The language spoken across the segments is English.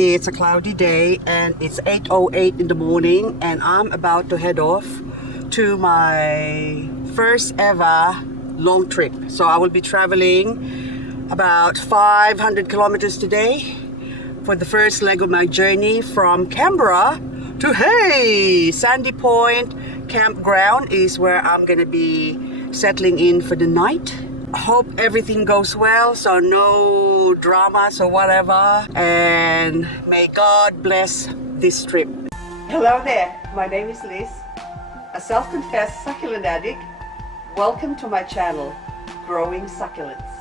It's a cloudy day and it's 8:08 in the morning, and I'm about to head off to my first ever long trip. So I will be traveling about 500 kilometers today for the first leg of my journey from Canberra to Sandy Point Campground is where I'm gonna be settling in for the night. Hope everything goes well, so no dramas or whatever, and may God bless this trip. Hello there, my name is Liz, a self-confessed succulent addict. Welcome to my channel, Growing Succulents.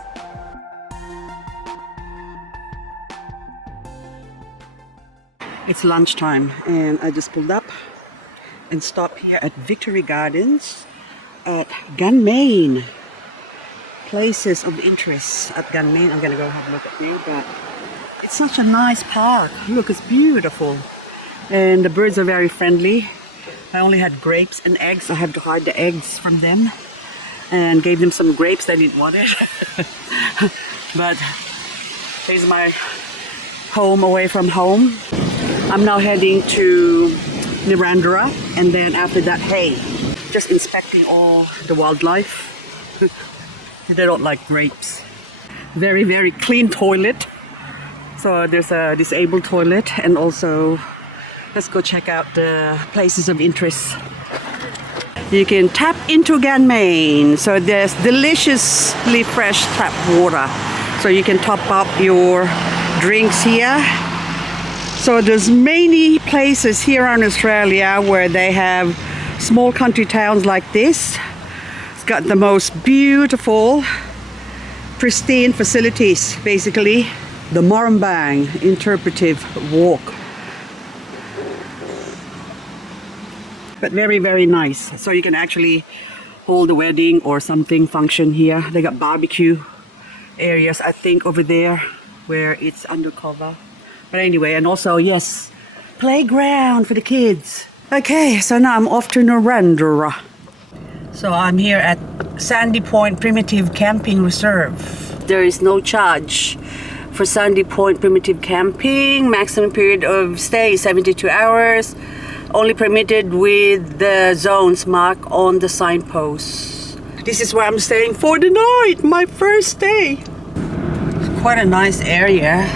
It's lunchtime and I just pulled up and stopped here at Victory Gardens at Gunmain. Places of interest at Gunmain. I'm gonna go have a look at there, but it's such a nice park. Look, it's beautiful. And the birds are very friendly. I only had grapes and eggs. I had to hide the eggs from them and gave them some grapes. They didn't want it. But here's my home away from home. I'm now heading to Narandra, and then after that, just inspecting all the wildlife. They don't like grapes. Very, very clean toilet. So there's a disabled toilet, and also let's go check out the places of interest. You can tap into Gunmain. So there's deliciously fresh tap water. So you can top up your drinks here. So there's many places here in Australia where they have small country towns like this. It's got the most beautiful, pristine facilities, basically. The Morumbang Interpretive Walk. But very, very nice. So you can actually hold a wedding or something function here. They got barbecue areas, I think, over there where it's undercover. But anyway, and also, yes, playground for the kids. Okay, so now I'm off to Narandra. So I'm here at Sandy Point Primitive Camping Reserve. There is no charge for Sandy Point Primitive Camping. Maximum period of stay is 72 hours. Only permitted with the zones marked on the signposts. This is where I'm staying for the night, my first day. It's quite a nice area.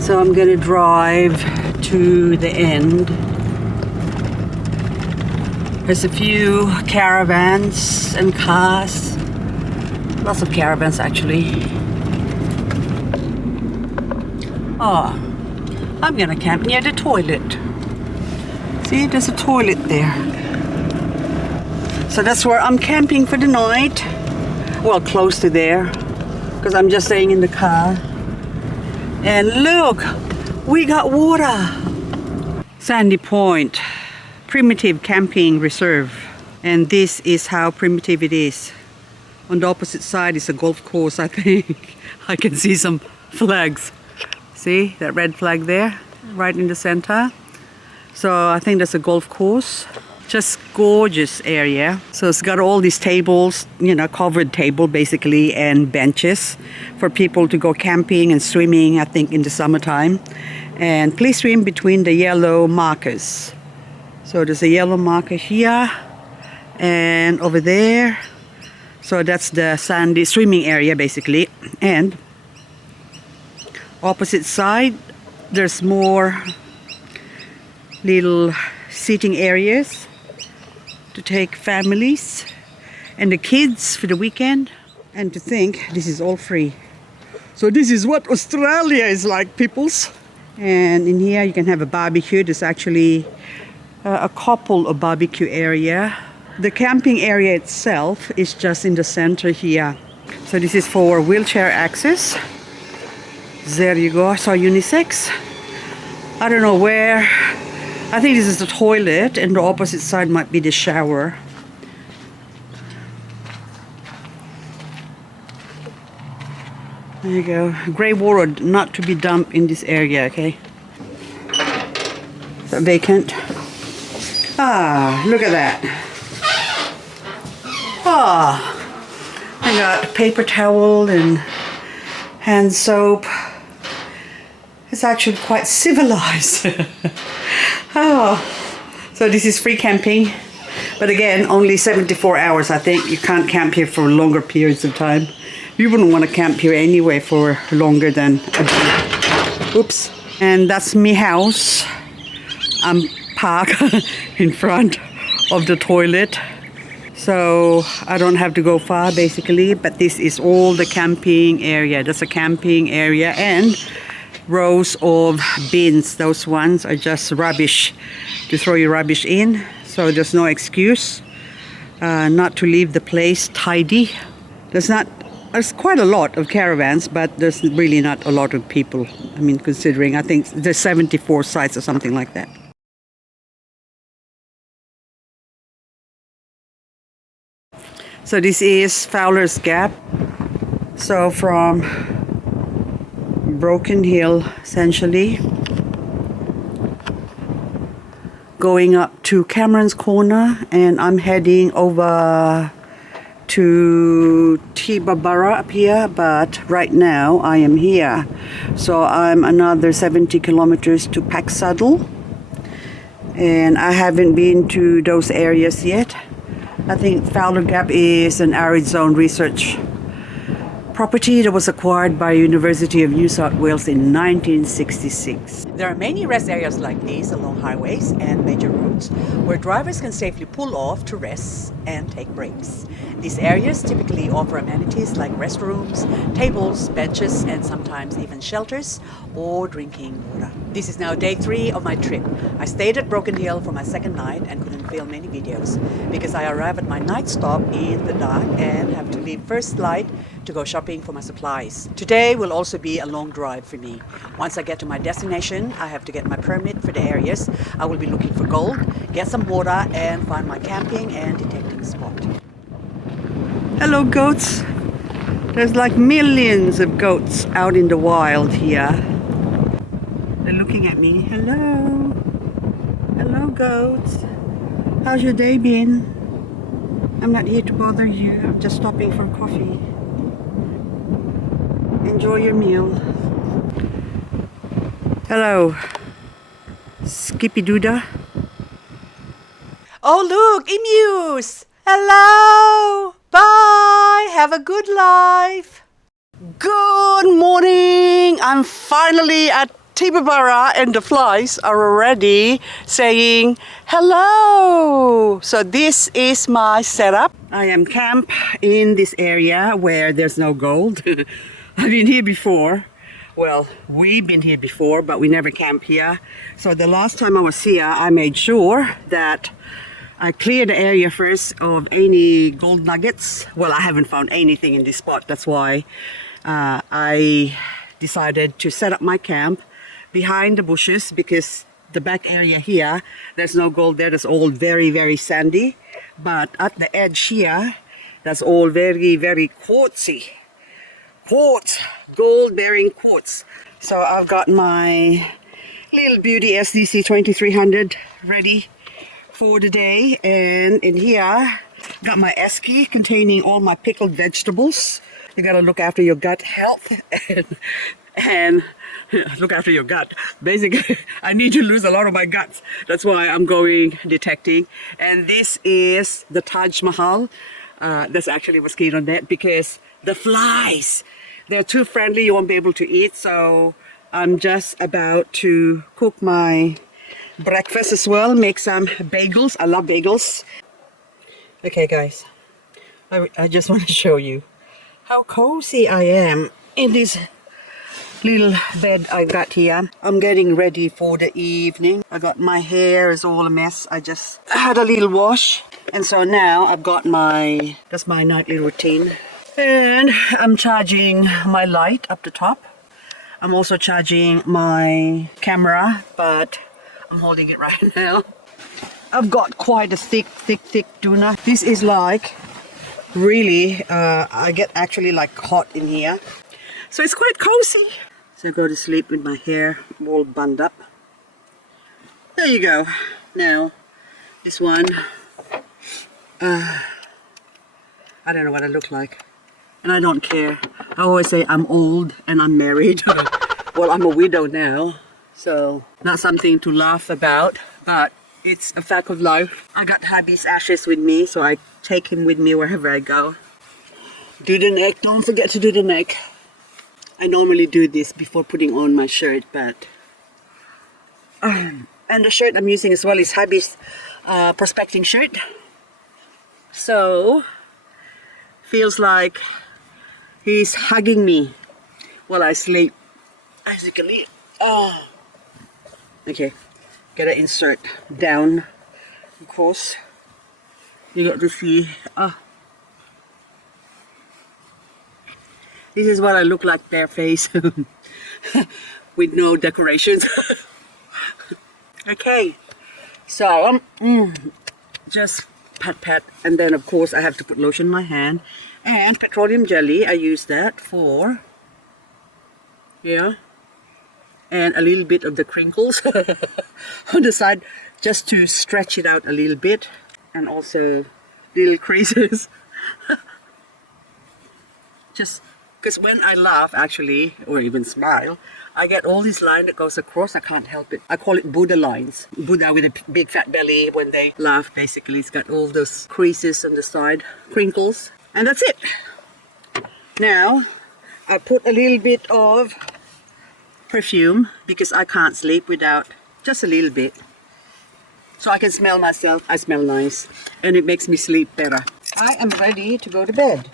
So I'm gonna drive to the end. There's a few caravans and cars. Lots of caravans actually. Oh, I'm gonna camp near the toilet. See, there's a toilet there. So that's where I'm camping for the night. Well, close to there, because I'm just staying in the car. And look, we got water. Sandy Point Primitive Camping Reserve. And this is how primitive it is. On the opposite side is a golf course, I think. I can see some flags. See that red flag there, right in the center? So I think that's a golf course. Just gorgeous area. So it's got all these tables, you know, covered table basically, and benches for people to go camping and swimming, I think, in the summertime. And please swim between the yellow markers. So there's a yellow marker here and over there. So that's the sandy swimming area basically. And opposite side, there's more little seating areas to take families and the kids for the weekend. And to think this is all free. So this is what Australia is like, peoples. And in here you can have a barbecue. There's actually a couple of barbecue area. The camping area itself is just in the center here. So this is for wheelchair access. There you go, so unisex. I don't know where. I think this is the toilet and the opposite side might be the shower. There you go. Grey water not to be dumped in this area, okay? Is that vacant? Ah, look at that. Ah, I got paper towel and hand soap. It's actually quite civilized. Oh, so this is free camping, but again, only 74 hours. I think you can't camp here for longer periods of time. You wouldn't want to camp here anyway for longer than a day. Oops. And that's me house. I'm parked in front of the toilet, so I don't have to go far basically, but this is all the camping area. That's a camping area, and rows of bins. Those ones are just rubbish to throw your rubbish in, so there's no excuse not to leave the place tidy. There's quite a lot of caravans, but there's really not a lot of people. I mean, considering I think there's 74 sites or something like that. So this is Fowler's Gap. So from Broken Hill, essentially, going up to Cameron's Corner, and I'm heading over to Tibara up here, but right now I am here. So I'm another 70 kilometers to Packsaddle, and I haven't been to those areas yet. I think Fowler Gap is an arid zone research property that was acquired by University of New South Wales in 1966. There are many rest areas like these along highways and major roads where drivers can safely pull off to rest and take breaks. These areas typically offer amenities like restrooms, tables, benches, and sometimes even shelters or drinking water. This is now day 3 of my trip. I stayed at Broken Hill for my second night and couldn't film any videos because I arrived at my night stop in the dark and have to leave first light to go shopping for my supplies. Today will also be a long drive for me. Once I get to my destination, I have to get my permit for the areas. I will be looking for gold, get some water, and find my camping and detecting spot. Hello goats. There's like millions of goats out in the wild here. They're looking at me. Hello. Hello goats. How's your day been? I'm not here to bother you. I'm just stopping for coffee. Enjoy your meal. Hello, Skippy Doodah. Oh look, emus! Hello! Bye! Have a good life! Good morning! I'm finally at Tibara and the flies are already saying hello! So this is my setup. I am camped in this area where there's no gold. I've been here before. Well, we've been here before, but we never camp here. So the last time I was here, I made sure that I cleared the area first of any gold nuggets. Well, I haven't found anything in this spot. That's why I decided to set up my camp behind the bushes, because the back area here, there's no gold there. That's all very, very sandy. But at the edge here, that's all very, very quartzy. Quartz, gold bearing quartz. So I've got my little beauty SDC 2300 ready for the day, and in here got my esky containing all my pickled vegetables. You gotta look after your gut health and look after your gut. Basically, I need to lose a lot of my guts. That's why I'm going detecting. And this is the Taj Mahal. There's actually a mosquito net because the flies, they're too friendly, you won't be able to eat. So I'm just about to cook my breakfast as well, make some bagels. I love bagels. Okay guys, I just want to show you how cozy I am in this little bed I got here. I'm getting ready for the evening. I got my hair is all a mess. I just had a little wash, and so now I've got that's my nightly routine. And I'm charging my light up the top. I'm also charging my camera, but I'm holding it right now. I've got quite a thick tuna. This is like really, I get actually like hot in here. So it's quite cozy. So I go to sleep with my hair all bunned up. There you go. Now, this one, I don't know what I look like. And I don't care. I always say I'm old and I'm married. Well, I'm a widow now, so not something to laugh about, but it's a fact of life. I got hubby's ashes with me, so I take him with me wherever I go. Do the neck. Don't forget to do the neck. I normally do this before putting on my shirt, but... and the shirt I'm using as well is hubby's prospecting shirt. So, feels like he's hugging me while I sleep. As you can see. Oh. Okay, gotta insert down. Of course, you got to see. This is what I look like bareface with no decorations. Okay, so just pat, and then of course I have to put lotion in my hand and petroleum jelly. I use that for and a little bit of the crinkles on the side, just to stretch it out a little bit, and also little creases. Just because when I laugh, actually, or even smile, I get all this line that goes across. I can't help it. I call it Buddha lines. Buddha with a big fat belly, when they laugh, basically, it's got all those creases on the side, crinkles, and that's it. Now, I put a little bit of perfume because I can't sleep without just a little bit. So I can smell myself. I smell nice, and it makes me sleep better. I am ready to go to bed.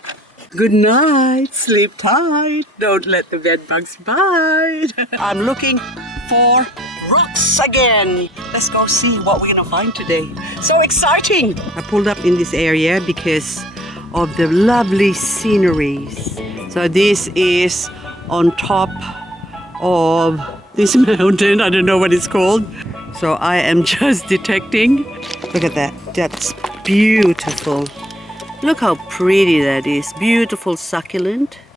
Good night, sleep tight, don't let the bed bugs bite. I'm looking for rocks again. Let's go see what we're gonna find today. So exciting! I pulled up in this area because of the lovely sceneries. So this is on top of this mountain. I don't know what it's called. So I am just detecting. Look at that, that's beautiful. Look how pretty that is. Beautiful succulent.